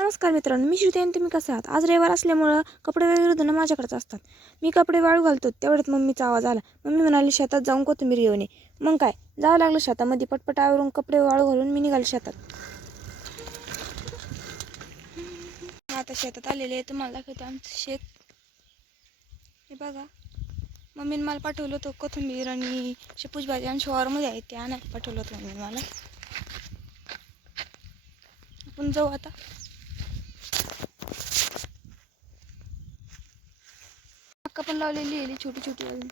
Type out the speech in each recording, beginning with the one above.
नमस्कार मित्रांनो, मी श्रुती आणि तुम्ही कसे आहात? आज रविवार असल्यामुळं कपडे वगैरे धुणं माझ्याकडेच असतात. मी कपडे वाळू घालतो तेवढ्यात मम्मीचा आवाज आला. मम्मी म्हणाली शेतात जाऊन कोथिंबीर घेऊन ये. मग काय जावं लागलं शेतामध्ये. पटपट आवरून कपडे वाळू घालून मी निघाले शेतात. आता शेतात आलेले आहे, तुम्हाला दाखवते आमचं शेत. हे बघा, मम्मीने मला पाठवलं होतं कोथिंबीर आणि शेपूची भाजी आणि शॉवरमध्ये आहे ते आणायला पाठवलं होतं मम्मीने मला. आपण जाऊ आता. मक्का पण लावलेली आहे छोटी छोटी अजून.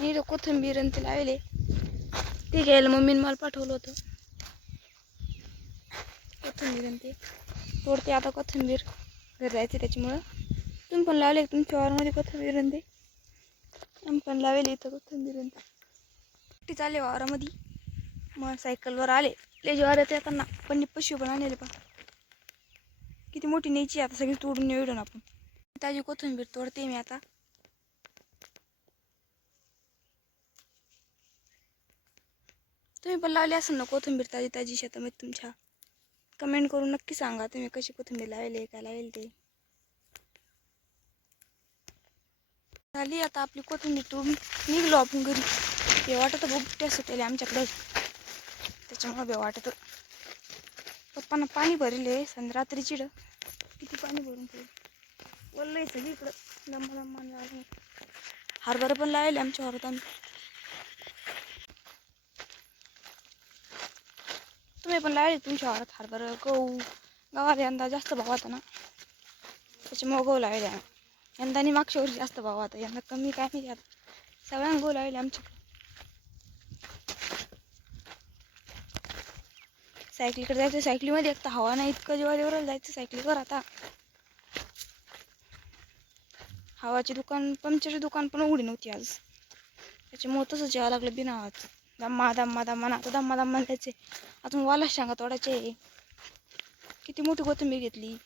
आणि कोथिंबीर आणि ते लावले ते घ्यायला मम्मीने मला पाठवलं होतं. कोथिंबीर आणि ते तोडते आता कोथिंबीर. घरी जायचं त्याच्यामुळं. तुम्ही पण लावले तुमच्या वावरामध्ये कोथिंबीर आणि ते? आम्ही पण लावले इथं कोथिंबीर आणि ते चालले वावरामध्ये. मग सायकलवर आले. लय ज्वार येते आता ना, पण पशु पण आणले पा. किती मोठी न्यायची आता, सगळी तोडून निवडून आपण. ताजी कोथिंबीर तोडते मी आता. तुम्ही पण लावली असेल ना कोथिंबीर ताजी ताजी शेतामध्ये तुमच्या? कमेंट करून नक्की सांगा तुम्ही कशी कोथिंबीर लावली, काय लावेल ते. झाली आता आपली कोथिंबीर तोडून निघलो आपण घरी. हे वाटत बुकटे असं त्याला आमच्याकडं, त्याच्यामुळे बे वाटत. पप्पांना पाणी भरले रात्री चिड. किती पाणी भरून ठेवलं बोललंय सगळीकडं. दम्मा दम्मा लागलं. हरभरा पण लावले आमच्या वावरात आम्ही. तुम्ही पण लावले तुमच्या वावरात हरभरा? गहू गव्हाला यंदा जास्त भाव होता ना, त्याच्यामुळे गहू लावले. यंदा आणि मागच्या वर्षी जास्त भाव होता, यंदा कमी काय नाही. आता सगळ्यांना गहू लावले आमच्याकडे. सायकलीकडे जायचं, सायकलीमध्ये एक तर हवा नाही, इतकं जेव्हा जायचं सायकलीवर. आता हवाची दुकान, पंक्चरची दुकान पण उघडी नव्हती आज, त्याच्यामुळे तसंच जेवावं लागलं बिना हवाचं. दम्मा दम्मा दम्मा ना. आता दम्मा दम्मा जायचे. अजून वाला शेंगा तोडायचे. किती मोठी कोथिंबीर घेतली.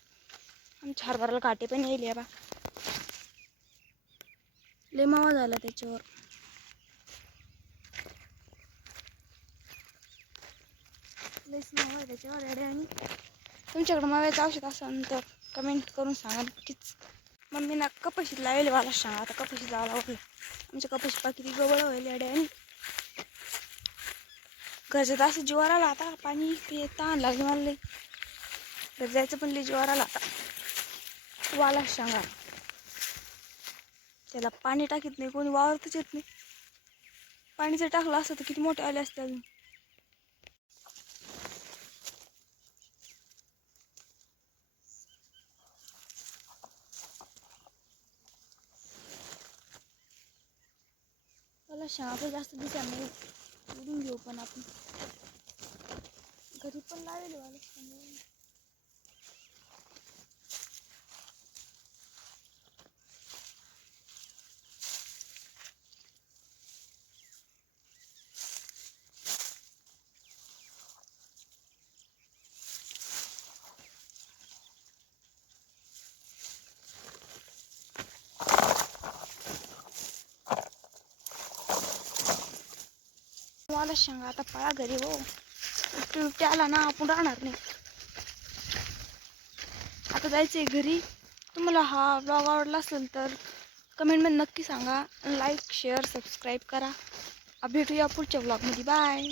आमच्या हरभराला काटे पण येईल बा. लय मावा झाला त्याच्यावर. लयच मावा आहे त्याच्यावर रेड्या. आणि तुमच्याकडे माव्याचं औषध असेल तर कमेंट करून सांगा नक्कीच. मम्मीना कपाशीत लावले वाला शेंगा, आता कपाशीत जावं लागलं. आमच्या कपाशी पाकिती गवळ व्हायला रेड्या. आणि घरच्यात असं जीवावर आला आता. पाणी ताण लागले मला लई. घर जायचं पण लई जीवावर आला आता. वाला शेंगा त्याला पाणी टाकीत नाही कोणी, वावरतच येत नाही. पाणी जर टाकलं असतं तर किती मोठे आले असते अजून. वाला शेंगा पण जास्त दिसत नाही, उडून घेऊ पण आपण. घरी पण लावेल वाला शेंगा. वाला शेंगा आता पळा घरी हो. बिबटे आला ना आपण राहणार नाही. आता जायचंय घरी. तुम्हाला हा ब्लॉग आवडला असेल तर कमेंटमध्ये नक्की सांगा. लाईक शेअर सबस्क्राईब करा. भेटूया पुढच्या ब्लॉगमध्ये. बाय.